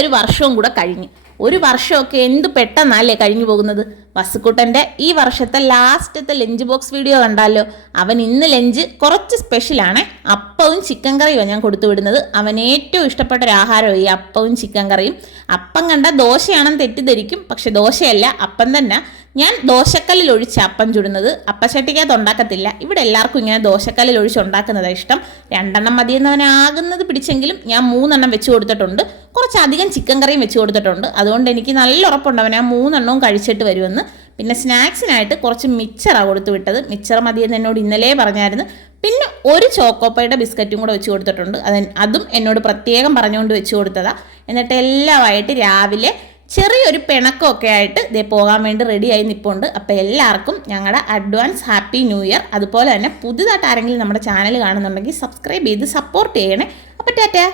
ഒരു വർഷവും കൂടെ കഴിഞ്ഞു. ഒരു വർഷമൊക്കെ എന്ത് പെട്ടെന്നല്ലേ കഴിഞ്ഞു പോകുന്നത്. വസുക്കുട്ടൻ്റെ ഈ വർഷത്തെ ലാസ്റ്റത്തെ ലഞ്ച് ബോക്സ് വീഡിയോ കണ്ടാലോ. അവൻ ഇന്ന് ലഞ്ച് കുറച്ച് സ്പെഷ്യലാണ്. അപ്പവും ചിക്കൻ കറിയുമാണ് ഞാൻ കൊടുത്തു വിടുന്നത്. അവൻ ഏറ്റവും ഇഷ്ടപ്പെട്ട ഒരു ആഹാരമാണ് ഈ അപ്പവും ചിക്കൻ കറിയും. അപ്പം കണ്ട ദോശയാണെന്ന് തെറ്റിദ്ധരിക്കും, പക്ഷെ ദോശയല്ല, അപ്പം തന്നെ. ഞാൻ ദോശക്കല്ലിൽ ഒഴിച്ച് അപ്പം ചുടുന്നത്, അപ്പച്ചട്ടിക്കകത്ത് ഉണ്ടാക്കത്തില്ല. ഇവിടെ എല്ലാവർക്കും ഇങ്ങനെ ദോശക്കല്ലിൽ ഒഴിച്ച് ഉണ്ടാക്കുന്നതാണ് ഇഷ്ടം. 2 മതിയെന്നവനാകുന്നത് പിടിച്ചെങ്കിലും ഞാൻ 3 വെച്ച് കൊടുത്തിട്ടുണ്ട്. കുറച്ചധികം ചിക്കൻ കറിയും വെച്ച് കൊടുത്തിട്ടുണ്ട്. അതുകൊണ്ട് എനിക്ക് നല്ല ഉറപ്പുണ്ട് അവൻ ആ 3 കഴിച്ചിട്ട് വരുമെന്ന്. പിന്നെ സ്നാക്സിനായിട്ട് കുറച്ച് മിച്ചറാണ് കൊടുത്തു വിട്ടത്. മിച്ചർ മതിയെന്ന് എന്നോട് ഇന്നലെ പറഞ്ഞായിരുന്നു. പിന്നെ ഒരു ചോക്കോപ്പയുടെ ബിസ്ക്കറ്റും കൂടെ വെച്ച് കൊടുത്തിട്ടുണ്ട്. അതും എന്നോട് പ്രത്യേകം പറഞ്ഞുകൊണ്ട് വെച്ച് കൊടുത്തതാണ്. എന്നിട്ട് എല്ലാമായിട്ട് രാവിലെ ചെറിയൊരു പിണക്കമൊക്കെ ആയിട്ട് ഇതേ പോകാൻ വേണ്ടി റെഡിയായി നിൽപ്പുണ്ട്. അപ്പോൾ എല്ലാവർക്കും ഞങ്ങളുടെ അഡ്വാൻസ് ഹാപ്പി ന്യൂ ഇയർ. അതുപോലെ തന്നെ പുതുതായിട്ട് ആരെങ്കിലും നമ്മുടെ ചാനൽ കാണുന്നുണ്ടെങ്കിൽ സബ്സ്ക്രൈബ് ചെയ്ത് സപ്പോർട്ട് ചെയ്യണേ. അപ്പോൾ ടാറ്റാ.